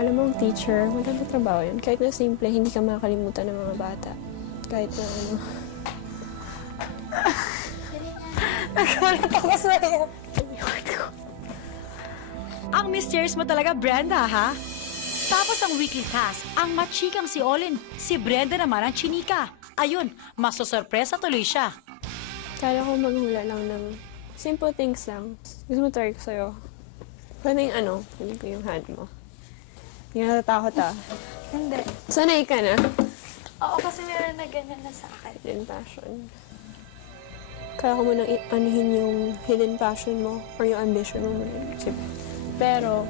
Alam mo, ang teacher, maganda trabaho yun. Kahit na simple, hindi ka makakalimutan ng mga bata. Kahit na ano. Nagkalit ako sa'yo. Ang mysterious mo talaga, Brenda, ha? Tapos ang weekly task, ang machikang si Olin, si Brenda naman ang chinika. Ayun, masosorpresa tuloy siya. Kala ko maghula lang ng simple things lang. Gusto mo try ko sa'yo? Pwede yung hindi ko yung hand mo. Hindi ka natatakot Hindi. Sanay ka na. Oo, kasi meron na ganyan na sa akin. Hidden passion. Kaya ko munang anuhin yung hidden passion mo or yung ambition mo muna. Pero,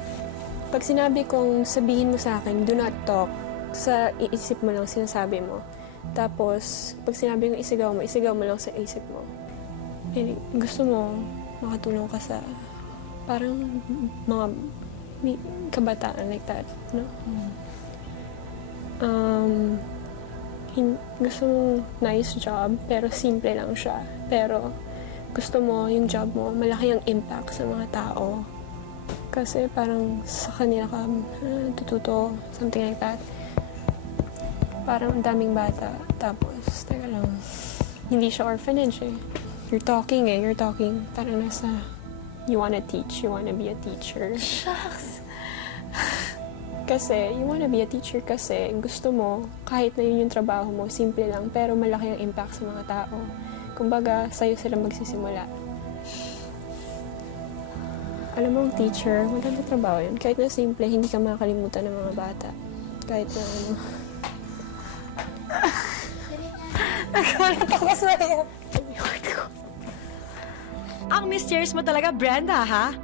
pag sinabi kong sabihin mo sa akin, do not talk, sa iisip mo lang sinasabi mo. Tapos, pag sinabi kong isigaw mo lang sa isip mo. Eh, gusto mo makatulong ka sa parang mga kabataan like that, no? Gusto mong nice job, pero simple lang siya. Pero gusto mo, yung job mo, malaki ang impact sa mga tao. Kasi parang sa kanila ka tututo, something like that. Parang ang daming bata. Tapos, teka lang, hindi siya orphanage eh. You're talking. Parang nasa, you wanna teach, you wanna be a teacher. Shucks. Kasi, you wanna be a teacher kasi gusto mo, kahit na yun yung trabaho mo, simple lang, pero malaki ang impact sa mga tao. Kumbaga, sa'yo sila magsisimula. Alam mo, ang teacher, maganda trabaho yun. Kahit na simple, hindi ka makakalimutan ng mga bata. Kahit na ano. Nagkalit ako sa'yo. Ang mysterious mo talaga, Brenda, ha?